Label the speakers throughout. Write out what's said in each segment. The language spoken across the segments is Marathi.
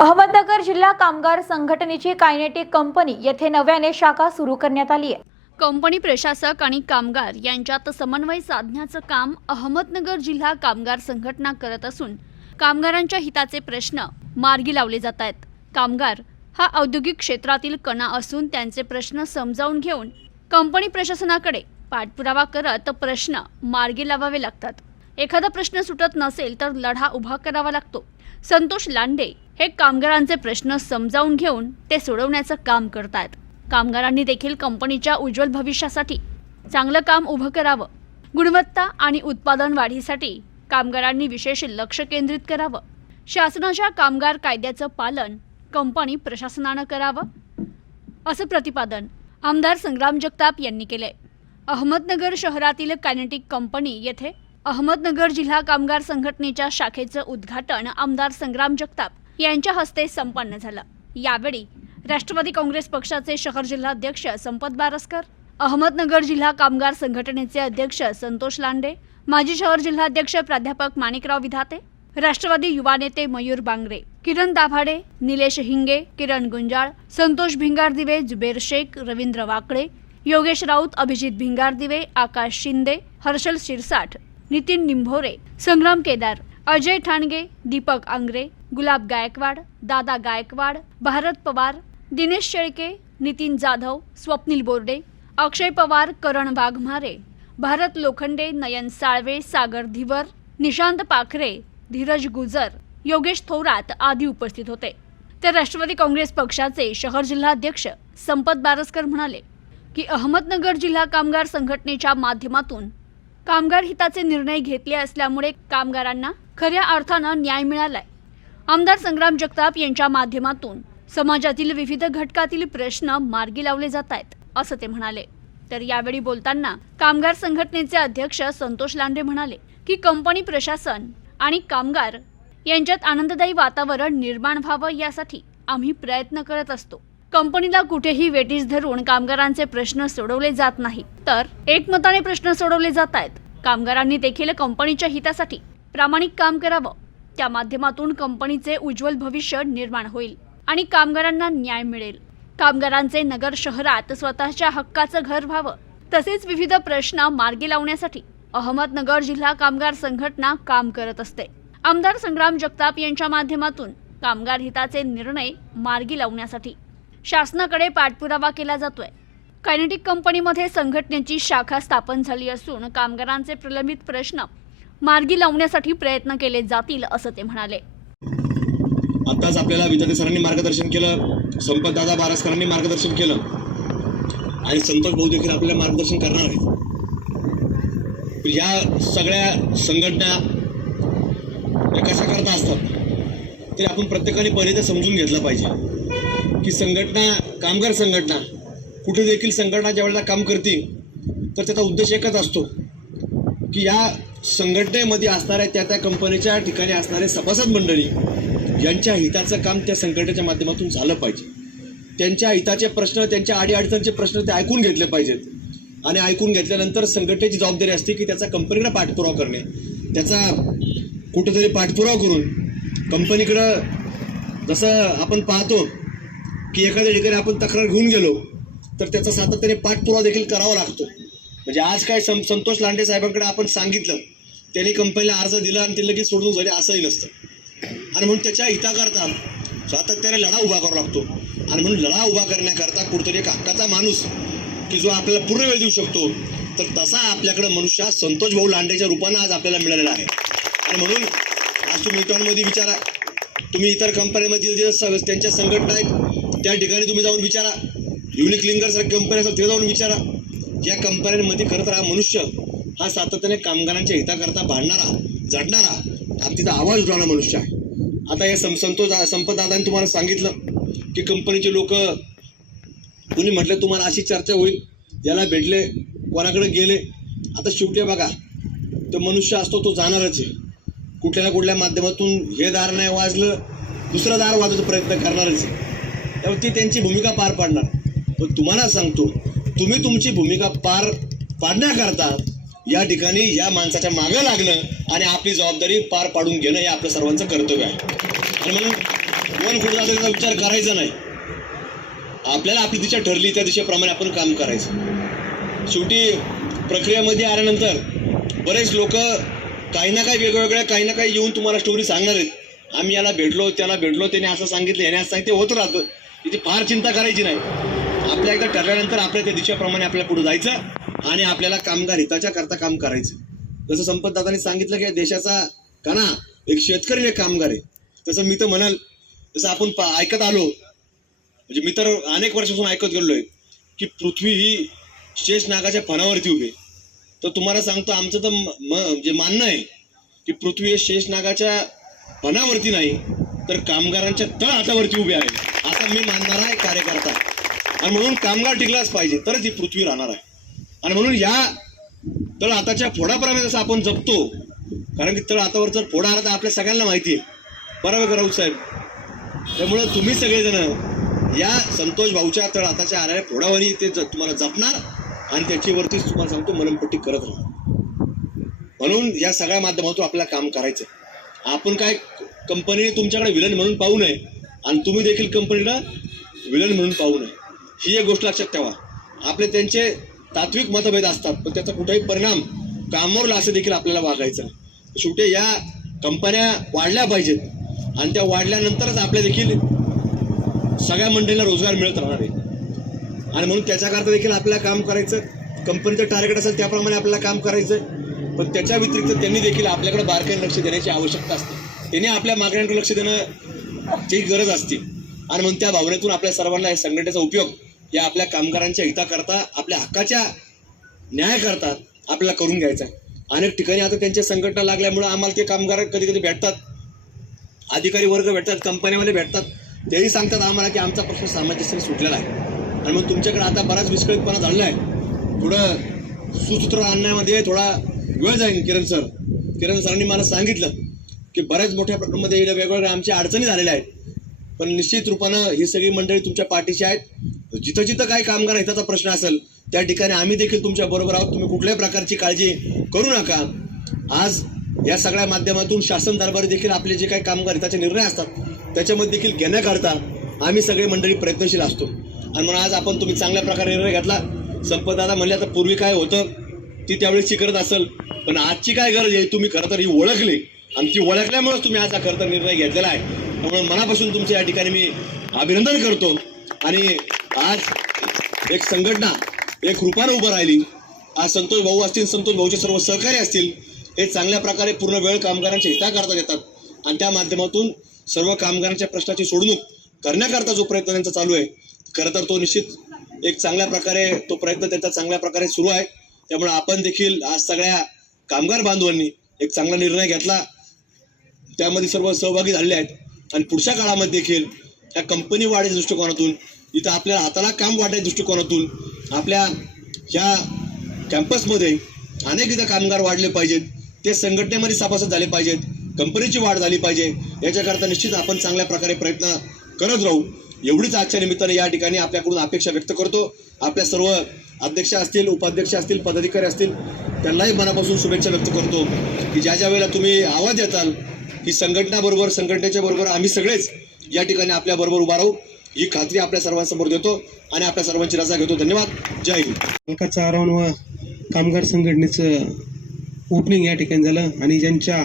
Speaker 1: अहमदनगर जिल्हा कामगार संघटनेची कायनेटिक कंपनी येथे नव्याने शाखा सुरू करण्यात आली आहे.
Speaker 2: कंपनी प्रशासक आणि कामगार यांच्यात समन्वय साधण्याचं काम अहमदनगर जिल्हा कामगार संघटना करत असून कामगारांच्या हिताचे प्रश्न मार्गी लावले जात आहेत. कामगार हा औद्योगिक क्षेत्रातील कणा असून त्यांचे प्रश्न समजावून घेऊन कंपनी प्रशासनाकडे पाठपुरावा करत प्रश्न मार्गी लावावे लागतात. एखादा प्रश्न सुटत नसेल तर लढा उभा करावा लागतो. संतोष लांडे हे कामगारांचे प्रश्न समजावून घेऊन ते सोडवण्याचं काम करतायत. कामगारांनी देखील कंपनीच्या उज्ज्वल भविष्यासाठी चांगलं काम उभं करावं. गुणवत्ता आणि उत्पादन वाढीसाठी कामगारांनी विशेष लक्ष केंद्रित करावं. शासनाच्या कामगार कायद्याचं पालन कंपनी प्रशासनानं करावं. असं प्रतिपादन आमदार संग्राम जगताप यांनी केलंय. अहमदनगर शहरातील कायनेटिक कंपनी येथे अहमदनगर जिल्हा कामगार संघटनेच्या शाखेचं उद्घाटन आमदार संग्राम जगताप यांच्या हस्ते संपन्न झालं. यावेळी राष्ट्रवादी काँग्रेस पक्षाचे शहर जिल्हाध्यक्ष संपत बारसकर अहमदनगर जिल्हा कामगार संघटनेचे अध्यक्ष संतोष लांडे माजी शहर जिल्हाध्यक्ष प्राध्यापक माणिकराव विधाते राष्ट्रवादी युवा नेते मयूर बांगरे किरण दाभाडे निलेश हिंगे किरण गुंजाळ संतोष भिंगारदिवे जुबेर शेख रवींद्र वाकडे योगेश राऊत अभिजित भिंगारदिवे आकाश शिंदे हर्षल शिरसाठ नितीन निंभोरे संग्राम केदार अजय ठाणगे दीपक आंग्रे गुलाब गायकवाड दादा गायकवाड भारत पवार दिनेश शेळके नितीन जाधव स्वप्नील बोर्डे अक्षय पवार करण वाघमारे भारत लोखंडे नयन साळवे सागर धिवर निशांत पाखरे धीरज गुजर योगेश थोरात आदी उपस्थित होते. तर राष्ट्रवादी काँग्रेस पक्षाचे शहर जिल्हाध्यक्ष संपत बारसकर म्हणाले की अहमदनगर जिल्हा कामगार संघटनेच्या माध्यमातून कामगार हिताचे निर्णय घेतले असल्यामुळे कामगारांना खऱ्या अर्थानं न्याय मिळालाय. आमदार संग्राम जगताप यांच्या माध्यमातून समाजातील विविध घटकातील प्रश्न मार्गी लावले जात आहेत असं ते म्हणाले. तर यावेळी बोलताना कामगार संघटनेचे अध्यक्ष संतोष लांडे म्हणाले की कंपनी प्रशासन आणि कामगार यांच्यात आनंददायी वातावरण निर्माण व्हावं यासाठी आम्ही प्रयत्न करत असतो. कंपनीला कुठेही वेटीस धरून कामगारांचे प्रश्न सोडवले जात नाही. तर एकमताने प्रश्न सोडवले जात आहेत. कामगारांनी देखील कंपनीच्या हितासाठी प्रामाणिक काम करावं. त्या माध्यमातून कंपनीचे उज्ज्वल भविष्य निर्माण होईल आणि कामगारांना न्याय मिळेल. कामगारांचे नगर शहरात स्वतःच्या हक्काचं घर व्हावं. तसेच विविध प्रश्न मार्गी लावण्यासाठी अहमदनगर जिल्हा कामगार संघटना काम करत असते. आमदार संग्राम जगताप यांच्या माध्यमातून कामगार हिताचे निर्णय मार्गी लावण्यासाठी शासनाकडे पाठपुरावा केला जातोय. कायनेटिक कंपनीमध्ये संघटनेची शाखा स्थापन झाली असून कामगारांचे प्रलंबित प्रश्न मार्गी लावण्यासाठी प्रयत्न केले जातील असं ते म्हणाले.
Speaker 3: आत्ताच आपल्याला विद्यार्थी सरांनी मार्गदर्शन केलं संपतदादा बारासकरांनी मार्गदर्शन केलं. आणि संतोष भाऊ देखील आपल्याला मार्गदर्शन करणार आहेत. या सगळ्या संघटना कशा करता असतात. तरी आपण प्रत्येकाने पहिले ते समजून घेतलं पाहिजे. की संघटना कामगार संघटना कुठे देखील संघटना ज्यावेळेला काम करतील तर त्याचा उद्देश एकच असतो की या संघटनेमध्ये असणाऱ्या त्या त्या कंपनीच्या ठिकाणी असणारे सभासद मंडळी यांच्या हिताचं काम त्या संघटनेच्या माध्यमातून झालं पाहिजे. त्यांच्या हिताचे प्रश्न त्यांच्या अडीअडचणचे प्रश्न ते ऐकून घेतले पाहिजेत. आणि ऐकून घेतल्यानंतर संघटनेची जबाबदारी असते की त्याचा कंपनीकडे पाठपुरावा करणे. त्याचा कुठंतरी पाठपुरावा करून कंपनीकडं जसं आपण पाहतो की एखाद्या ठिकाणी आपण तक्रार घेऊन गेलो तर त्याचा सातत्याने पाठपुरावा देखील करावा लागतो. म्हणजे आज काय सं संतोष लांडे साहेबांकडे आपण सांगितलं त्यांनी कंपनीला अर्ज दिला आणि ते लगेच सोडून झाले असंही नसतं. आणि म्हणून त्याच्या हिताकरता सातत्याने लढा उभा करावा लागतो. आणि म्हणून लढा उभा करण्याकरता कुठतरी एक हक्काचा माणूस की जो आपल्याला पूर्ण वेळ देऊ शकतो तर तसा आपल्याकडे मनुष्य हा संतोष भाऊ लांडेच्या रूपानं आज आपल्याला मिळालेला आहे. आणि म्हणून आज तुम्ही मिटॉनमध्ये विचारा तुम्ही इतर कंपन्यांमध्ये जे त्यांच्या संघटना आहेत त्या ठिकाणी तुम्ही जाऊन विचारा. युनिक लिंगर सारख्या कंपन्या असतात ते जाऊन विचारा. या कंपन्यांमध्ये खरं तर हा मनुष्य हा सातत्याने कामगारांच्या हिताकरता भांडणारा झडणारा आणि तिचा आवाज उठवणारा मनुष्य आहे. आता या सं संतोष संपतदादांनी तुम्हाला सांगितलं की कंपनीचे लोक कुणी म्हटलं तुम्हाला अशी चर्चा होईल याला भेटले कोणाकडे गेले. आता शेवटी बघा तो मनुष्य असतो तो जाणारच आहे. कुठल्या ना कुठल्या माध्यमातून हे दार नाही वाजलं दुसरं दार वाजवायचा प्रयत्न करणारच आहे. त्यामुळे ती त्यांची भूमिका पार पाडणार. पण तुम्हाला सांगतो तुम्ही तुमची भूमिका पार पाडण्याकरता या ठिकाणी या माणसाच्या मागं लागणं आणि आपली जबाबदारी पार पाडून घेणं हे आपलं सर्वांचं कर्तव्य आहे. आणि म्हणून कोण कुठं जातो त्याचा विचार करायचा नाही. आपल्याला आपली दिशा ठरली त्या दिशेप्रमाणे आपण काम करायचं. शेवटी प्रक्रियेमध्ये आल्यानंतर बरेच लोक काही ना काही वेगवेगळ्या काही ना काही येऊन तुम्हाला स्टोरी सांगणार आहेत. आम्ही याला भेटलो त्याला भेटलो त्याने असं सांगितलं याने असं सांगितलं ते होत राहतं. तिथे फार चिंता करायची नाही. आपल्या एकदा ठरल्यानंतर आपल्या त्या दिशेप्रमाणे आपल्याला पुढे जायचं आणि आपल्याला कामगार हिताच्या करता काम करायचं. जसं संपतदादांनी सांगितलं की देशाचा कणा एक शेतकरी एक कामगार आहे. तसं मी तर म्हणाल जसं आपण ऐकत आलो म्हणजे मी तर अनेक वर्षापासून ऐकत गेलोय की पृथ्वी ही शेष नागाच्या फणावरती उभी आहे. तर तुम्हाला सांगतो आमचं तर म- म्हणजे मानणं आहे की पृथ्वी हे शेष नागाच्या फणावरती नाही तर कामगारांच्या तळ हातावरती उभी आहे. असं मी मानणारा आहे कार्यकर्ता आणि म्हणून कामगार टिकलाच पाहिजे तरच ही पृथ्वी राहणार आहे. आणि म्हणून या तळ हाताच्या फोडाप्रमाणे जसं आपण जपतो कारण की तळ हातावर जर फोडा आला तर आपल्या सगळ्यांना माहिती आहे. बरोबर राऊत साहेब? त्यामुळं तुम्ही सगळेजण या संतोष भाऊच्या तळ हाताच्या आऱ्या फोडावरी ते ज- तुम्हाला जपणार आणि त्याच्यावरतीच तुम्हाला सांगतो मलमपट्टी करत राहणार. म्हणून या सगळ्या माध्यमातून आपल्याला काम करायचं आपण काय कंपनीने तुमच्याकडे विलन म्हणून पाहू नये आणि तुम्ही देखील कंपनीला विलन म्हणून पाहू नये. ही एक गोष्ट लक्षात ठेवा. आपले त्यांचे तात्विक मतभेद असतात पण त्याचा कुठेही परिणाम कामावर असं देखील आपल्याला वागायचं शेवटी या कंपन्या वाढल्या पाहिजेत आणि त्या वाढल्यानंतरच आपल्या देखील सगळ्या मंडळींना रोजगार मिळत राहणार आहे. आणि म्हणून त्याच्याकरता देखील आपल्याला काम करायचं. कंपनीचं टार्गेट असेल त्याप्रमाणे आपल्याला काम करायचं. पण त्याच्या व्यतिरिक्त त्यांनी देखील आपल्याकडे बारकाईने लक्ष देण्याची आवश्यकता असते. त्यांनी आपल्या मागण्यांकडे लक्ष देणं ची गरज असते. आणि म्हणून त्या भावनेतून आपल्या सर्वांना या संघटनेचा उपयोग या आपल्या कामगारांच्या हिताकरता आपल्या हक्काच्या न्यायाकरता आपल्याला करून घ्यायचा आहे. अनेक ठिकाणी आता त्यांच्या संघटना लागल्यामुळं आम्हाला ते कामगार कधी कधी भेटतात. अधिकारी वर्ग भेटतात कंपन्यामध्ये भेटतात. तेही सांगतात आम्हाला की आमचा प्रश्न सामंजस्याने सुटलेला आहे. आणि मग तुमच्याकडे आता बराच विस्कळीतपणा झालेला आहे. थोडं सुसूत्र आणण्यामध्ये थोडा वेळ जाईल किरण सर. किरण सरांनी मला सांगितलं. की बऱ्याच मोठ्या प्रमाणामध्ये वेगवेगळ्या आमच्या अडचणी झालेल्या आहेत. पण निश्चित रूपानं ही सगळी मंडळी तुमच्या पाठीची आहेत. जिथं जिथं काही कामगार हिताचा प्रश्न असेल त्या ठिकाणी आम्ही देखील तुमच्या बरोबर आहोत. तुम्ही कुठल्याही प्रकारची काळजी करू नका. आज या सगळ्या माध्यमातून शासन दरबारी देखील आपले जे काही कामगार हिताचे निर्णय असतात त्याच्यामध्ये देखील घेण्याकरता आम्ही सगळे मंडळी प्रयत्नशील असतो. आणि म्हणून आज आपण तुम्ही चांगल्या प्रकारे निर्णय घेतला. संपदादा म्हणले आता पूर्वी काय होतं ती त्यावेळेसची करत असेल. पण आजची काय गरज आहे? तुम्ही खरं तर ही ओळखली. आणि ती ओळखल्यामुळेच तुम्ही आज हा खरं तर निर्णय घेतलेला आहे. त्यामुळे मनापासून तुमच्या या ठिकाणी मी अभिनंदन करतो. आणि आज एक संघटना एक रूपानं उभं राहिली. आज संतोष भाऊ असतील संतोष भाऊचे सर्व सहकारी असतील हे चांगल्या प्रकारे पूर्ण वेळ कामगारांच्या हिताकरता येतात आणि त्या माध्यमातून सर्व कामगारांच्या प्रश्नाची सोडणूक करण्याकरता जो प्रयत्न त्यांचा चालू आहे खरं तर तो निश्चित एक चांगल्या प्रकारे तो प्रयत्न त्यांचा चांगल्या प्रकारे सुरू आहे. त्यामुळे आपण देखील आज सगळ्या कामगार बांधवांनी एक चांगला निर्णय घेतला. त्यामध्ये सर्व सहभागी झालेले आहेत. आणि पुढच्या काळामध्ये देखील त्या कंपनी वाढीच्या दृष्टिकोनातून इथं आपल्या हाताला काम वाढण्याच्या दृष्टिकोनातून आपल्या ह्या कॅम्पसमध्ये अनेक इथं कामगार वाढले पाहिजेत. ते संघटनेमध्ये सभासद झाले पाहिजेत. कंपनीची वाढ झाली पाहिजे. याच्याकरता निश्चित आपण चांगल्या प्रकारे प्रयत्न करत राहू. एवढीच आजच्या निमित्ताने या ठिकाणी आपल्याकडून अपेक्षा व्यक्त करतो. आपल्या सर्व अध्यक्ष असतील उपाध्यक्ष असतील पदाधिकारी असतील त्यांनाही मनापासून शुभेच्छा व्यक्त करतो. की ज्या ज्या वेळेला तुम्ही आवाज देताल ही संघटनाबरोबर संघटनेच्या बरोबर आम्ही सगळेच या ठिकाणी आपल्या बरोबर उभा राहू. ही खात्री आपल्या सर्वांसमोर देतो आणि आपल्या सर्वांची रजा घेतो. धन्यवाद. जय हिंद.
Speaker 4: मालकाचं आरावण व कामगार संघटनेचं ओपनिंग या ठिकाणी झालं आणि ज्यांच्या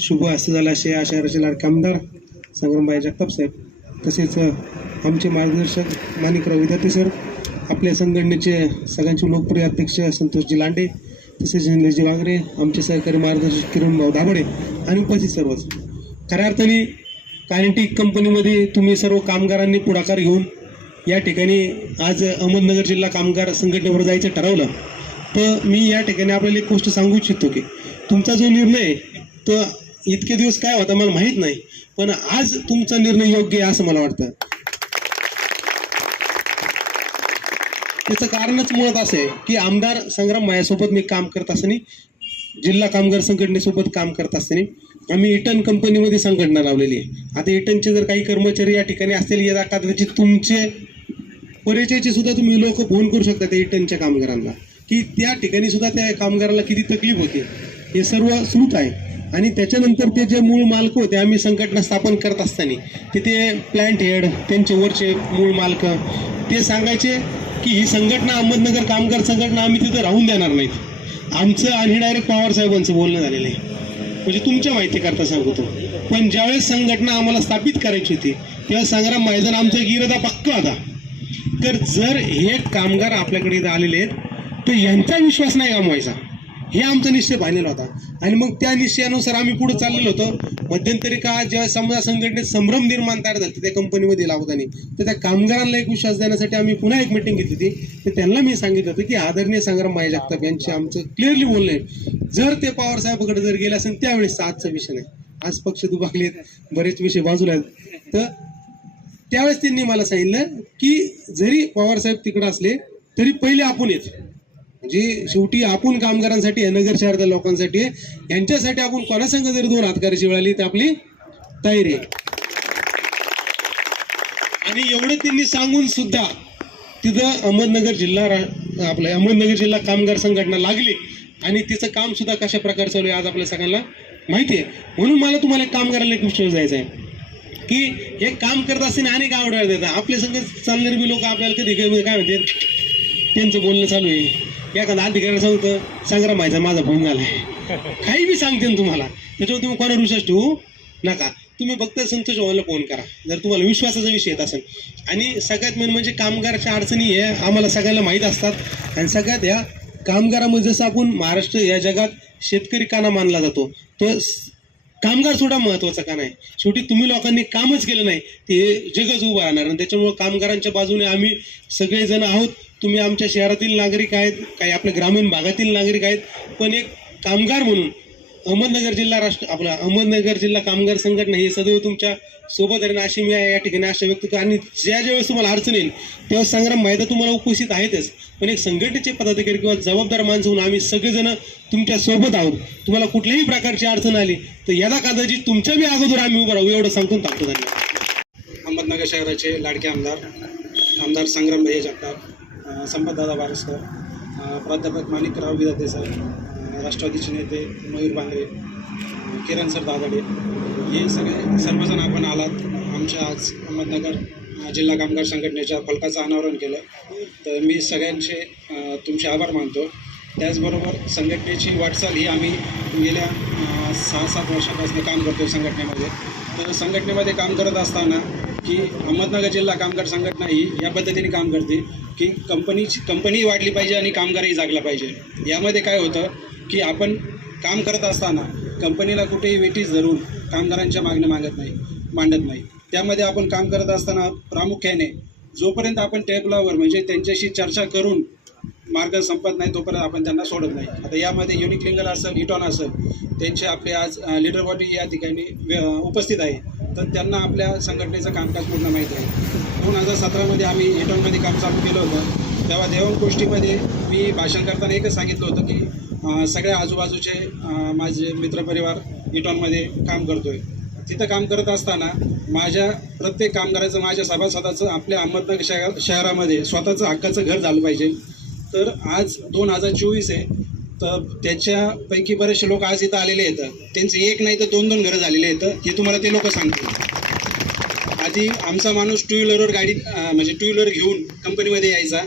Speaker 4: शुभ हस्त झाला असे या रचना कामदार संग्रामबाई जगताप साहेब. तसेच आमचे मार्गदर्शक माणिकराव विद्यार्थी सर आपल्या संघटनेचे सगळ्यांचे लोकप्रिय अध्यक्ष संतोषजी लांडे तसेच निलेशजी वागरे आमचे सहकारी मार्गदर्शक किरणभाऊ दाभडे आणि उपस्थित सर्वच. खऱ्या अर्थाने कायनेटिक कंपनीमध्ये तुम्ही सर्व कामगारांनी पुढाकार घेऊन या ठिकाणी आज अहमदनगर जिल्हा कामगार संघटनेवर जायचं ठरवलं. तर मी या ठिकाणी आपल्याला एक गोष्ट सांगू इच्छितो की तुमचा जो निर्णय आहे तो इतके दिवस काय होता मला माहीत नाही पण आज तुमचा निर्णय योग्य आहे असं मला वाटतं. त्याचं कारणच मुळात असं आहे की आमदार संग्राम मायासोबत मी काम करत असताना जिल्हा कामगार संघटनेसोबत काम करत असताना आम्ही इटन कंपनीमध्ये संघटना लावलेली आहे. आता इटनचे जर काही कर्मचारी या ठिकाणी असतील या कदाचित तुमचे परिचयाचे सुद्धा तुम्ही लोक फोन करू शकता त्या इटनच्या कामगारांना. की त्या ठिकाणी सुद्धा त्या कामगाराला किती तकलीफ होते हे सर्व श्रुत आहे. आणि त्याच्यानंतर ते जे मूळ मालक होते आम्ही संघटना स्थापन करत असताना तिथे प्लॅन्ट हेड त्यांचे वरचे मूळ मालक ते सांगायचे की ही संघटना अहमदनगर कामगार संघटना आम्ही तिथं राहून देणार नाहीत. आमचं आणि डायरेक्ट पवार साहेबांचं बोलणं झालेलं आहे. म्हणजे तुमच्या माहिती करता सांगतो पण ज्यावेळेस संघटना आम्हाला स्थापित करायची होती तेव्हा संग्राम मैदान आमचा गिरदा पक्का होता. तर जर हे कामगार आपल्याकडे इथं आलेले आहेत तर यांचा विश्वास नाही गमवायचा. हे आमचा निश्चय बांधलेला होता. आणि मग त्या निश्चयानुसार आम्ही पुढे चाललेलो होतो. मध्यंतरी का जेव्हा समुदाय संघटनेत संभ्रम निर्माण तयार झाले त्या कंपनीमध्ये लावताना तर त्या कामगारांना एक विश्वास देण्यासाठी आम्ही पुन्हा एक मिटिंग घेतली होती. तर त्यांना मी सांगितलं होतं की आदरणीय संग्राम माई जगताप यांचे आमचं क्लिअरली बोलणं आहे. जर ते पवार साहेबाकडे जर गेले असेल त्यावेळेस आजचा विषय नाही. आज पक्ष दुभागलेत बरेच विषय बाजूला आहेत. तर त्यावेळेस त्यांनी मला सांगितलं की जरी पवारसाहेब तिकडं तिकडे असले तरी पहिले आपण येत. जी शेवटी आपण कामगारांसाठी आहे, नगर शहरातल्या लोकांसाठी आहे. यांच्यासाठी आपण कोणासंग जरी दोन हात वेळ आली तर आपली तयारी आहे. आणि एवढं त्यांनी सांगून सुद्धा तिथं अहमदनगर जिल्हा आपला अहमदनगर जिल्हा कामगार संघटना लागली. आणि तिचं काम सुद्धा कशा प्रकारे चालू आहे आज आपल्या सगळ्यांना माहिती आहे. म्हणून मला तुम्हाला एक कामगारांना एक विषय जायचं आहे की हे काम करत असताना अनेक आवडायला देतात आपल्या संघ चालणारे बी लोक आपल्याला कधी कधी काय म्हणतात त्यांचं बोलणं चालू आहे. एखादा अधिकारी सांगतं संग्राम व्हायचा माझा फोन झाला काही बी सांगते ना तुम्हाला. त्याच्यावर तुम्ही कोणावर विश्वास ठेवू नका. तुम्ही फक्त संतोष चव्हाणला फोन करा. जर तुम्हाला विश्वासाचा विषय येत असेल. आणि सगळ्यात मेन म्हणजे कामगाराच्या अडचणी हे आम्हाला सगळ्यांना माहीत असतात. आणि सगळ्यात ह्या कामगारामध्ये जसं आपण महाराष्ट्र या जगात शेतकरी काना मानला जातो तो कामगार सुद्धा महत्त्वाचा काना आहे. शेवटी तुम्ही लोकांनी कामच केलं नाही ते जगच उभं राहणार. आणि त्याच्यामुळं कामगारांच्या बाजूने आम्ही सगळेजण आहोत. तुम्ही आमच्या शहरातील नागरिक आहेत काही आपल्या ग्रामीण भागातील नागरिक आहेत पण एक कामगार म्हणून अहमदनगर जिल्हा राष्ट्र आपला अहमदनगर जिल्हा कामगार संघटना ही सदैव तुमच्यासोबत आहे अशी मी या ठिकाणी आशा व्यक्त करतो. आणि ज्या ज्या वेळेस तुम्हाला अडचण येईल तेव्हा संग्राम माहिती तुम्हाला उपस्थित आहेतच. पण एक संघटनेचे पदाधिकारी किंवा जबाबदार माणसं म्हणून आम्ही सगळेजण तुमच्यासोबत आहोत. तुम्हाला कुठल्याही प्रकारची अडचण आली तर यदा कदाचित तुमच्या बी अगोदर आम्ही उभं राहू एवढं सांगतो टाकतो धन्यवाद.
Speaker 5: अहमदनगर शहराचे लाडके आमदार आमदार संग्राम भैया जगताप संपतदादा बारसकर प्राध्यापक माणिकराव विदाते सर राष्ट्रवादीचे नेते मयूर बांगरे किरण सर दादाडे हे सगळे सर्वजण आपण आलात. आमच्या आज अहमदनगर जिल्हा कामगार संघटनेच्या फलकाचं अनावरण केलं. तर मी सगळ्यांचे तुमचे आभार मानतो. त्याचबरोबर संघटनेची वाटचाल ही आम्ही गेल्या सहा सात वर्षापासून काम करतो संघटनेमध्ये. तर संघटनेमध्ये काम करत असताना की अहमदनगर जिल्हा कामगार संघटना ही या पद्धतीने काम करते. की कंपनीची कंपनी वाढली पाहिजे आणि कामगारही जागला पाहिजे. यामध्ये काय होतं की आपण काम करत असताना कंपनीला कुठेही वेटीस धरून कामगारांच्या मागण्या मागत नाही मांडत नाही. त्यामध्ये आपण काम करत असताना प्रामुख्याने जोपर्यंत आपण टेबलावर म्हणजे त्यांच्याशी चर्चा करून मार्ग संपत नाही तोपर्यंत आपण त्यांना सोडत नाही. आता यामध्ये युनिक लिंगल असेल इटॉन असेल त्यांचे आपले आज लिडर बॉडी या ठिकाणी व्य- उपस्थित आहे. तर त्यांना आपल्या संघटनेचं कामकाज पूर्ण माहीत आहे. दोन हजार सतरामध्ये आम्ही इटॉनमध्ये काम चालू केलं होतं. तेव्हा देवण गोष्टीमध्ये मी भाषण करताना एकच सांगितलं होतं की सगळ्या आजूबाजूचे माझे मित्रपरिवार इटॉनमध्ये काम करतोय. तिथं काम करत असताना माझ्या प्रत्येक कामगाराचं माझ्या सभासदाचं आपल्या अहमदनगर शहर शहरामध्ये स्वतःचं हक्काचं घर झालं पाहिजे. तर आज दोन हजार चोवीस आहे. तर त्याच्यापैकी बरेचसे लोक आज इथं आलेले आहेत. त्यांचे एक नाही तर दोन दोन घरं झालेले आहेत. हे तुम्हाला ते लोक सांगतील. आधी आमचा माणूस टू व्हीलरवर गाडी म्हणजे टू व्हीलर घेऊन कंपनीमध्ये यायचा.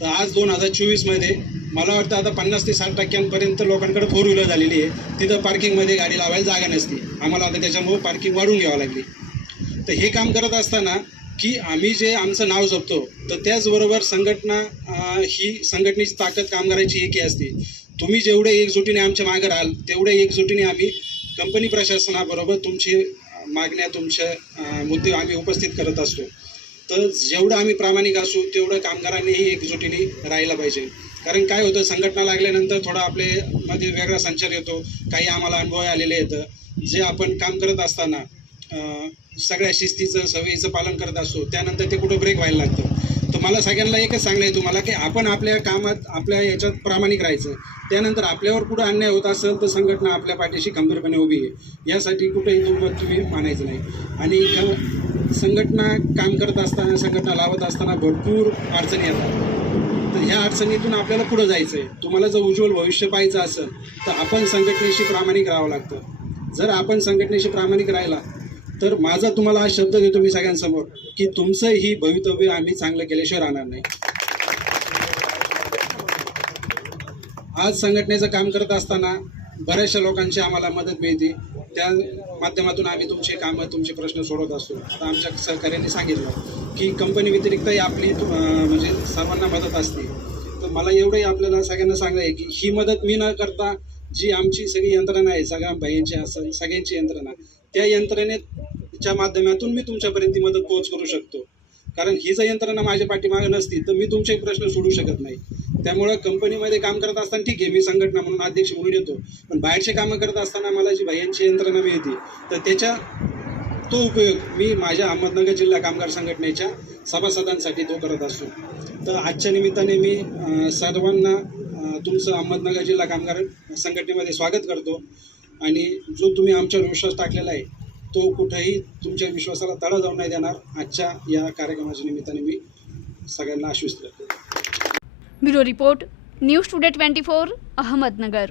Speaker 5: तर आज दोन हजार चोवीसमध्ये मला वाटतं आता पन्नास ते साठ टक्क्यांपर्यंत लोकांकडे फोर व्हीलर झालेली आहे. तिथं पार्किंगमध्ये गाडी लावायला जागा नसते. आम्हाला आता त्याच्यामुळे पार्किंग वाढून घ्यावं लागली. तर हे काम करत असताना की आम्ही जे आमचं नाव जपतो तर त्याचबरोबर संघटना ही संघटनेची ताकद कामगारांची एकी असते. तुम्ही जेवढे एकजुटीने आमच्या मागे राहाल तेवढे एकजुटीने आम्ही कंपनी प्रशासनाबरोबर तुमचे मागण्या तुमच्या मुद्दे आम्ही उपस्थित करत असतो. तर जेवढं आम्ही प्रामाणिक असू तेवढं कामगारांनीही एकजुटीने राहायला पाहिजे. कारण काय होतं संघटना लागल्यानंतर थोडा आपले मध्ये वेगळा संचार येतो काही आम्हाला अनुभव आलेले येतं जे आपण काम करत असताना सगळ्या शिस्तीचं सवयीचं पालन करत असतो त्यानंतर ते कुठं ब्रेक व्हायला लागतं. तर मला सगळ्यांना एकच सांगणं आहे तुम्हाला की आपण आपल्या कामात आपल्या याच्यात प्रामाणिक राहायचं. त्यानंतर आपल्यावर कुठं अन्याय होत असेल तर संघटना आपल्या पाठीशी खंबीरपणे उभी आहे. यासाठी कुठेही दुर्मत तुम्ही मानायचं नाही. आणि संघटना काम करत असताना संघटना लावत असताना भरपूर अडचणी येतात. तर ह्या अडचणीतून आपल्याला पुढं जायचं आहे तुम्हाला जर उज्ज्वल भविष्य पाहायचं असेल तर आपण संघटनेशी प्रामाणिक राहावं लागतं. जर आपण संघटनेशी प्रामाणिक राहिला तर माझा तुम्हाला हा शब्द देतो मी सगळ्यांसमोर की तुमचं ही भवितव्य आम्ही चांगलं केल्याशिवाय राहणार नाही. आज संघटनेचं काम करत असताना बऱ्याचशा लोकांची आम्हाला मदत मिळते. त्या माध्यमातून आम्ही तुमचे कामं तुमचे प्रश्न सोडवत असतो. आता आमच्या सहकार्याने सांगितलं की कंपनी व्यतिरिक्तही आपली म्हणजे सर्वांना मदत असते. तर मला एवढंही आपल्याला सगळ्यांना सांगायचं आहे की ही मदत मी न करता जी आमची सगळी यंत्रणा आहे सगळ्या भाईंची असं सगळ्यांची यंत्रणा त्या च्या माध्यमातून मी तुमच्यापर्यंत ती मदत पोहोच करू शकतो. कारण ही जर यंत्रणा माझ्या पाठीमागे नसती तर मी तुमचे प्रश्न सोडू शकत नाही. त्यामुळं कंपनीमध्ये काम करत असताना ठीक आहे मी संघटना म्हणून अध्यक्ष म्हणून येतो. पण बाहेरचे कामं करत असताना मला जी बाह्यांची यंत्रणा मिळते तर त्याच्या तो उपयोग मी माझ्या अहमदनगर जिल्हा कामगार संघटनेच्या सभासदांसाठी तो करत असतो. तर आजच्या निमित्ताने मी सर्वांना तुमचं अहमदनगर जिल्हा कामगार संघटनेमध्ये स्वागत करतो. आणि जो तुम्ही आमच्यावर विश्वास टाकलेला आहे तो कुठेही तुमच्या विश्वासाला तडा जाऊन नाही देणार. आजच्या या कार्यक्रमाच्या निमित्ताने मी सगळ्यांना आश्वस्त करतो.
Speaker 2: Bureau report news today twenty four Ahmednagar.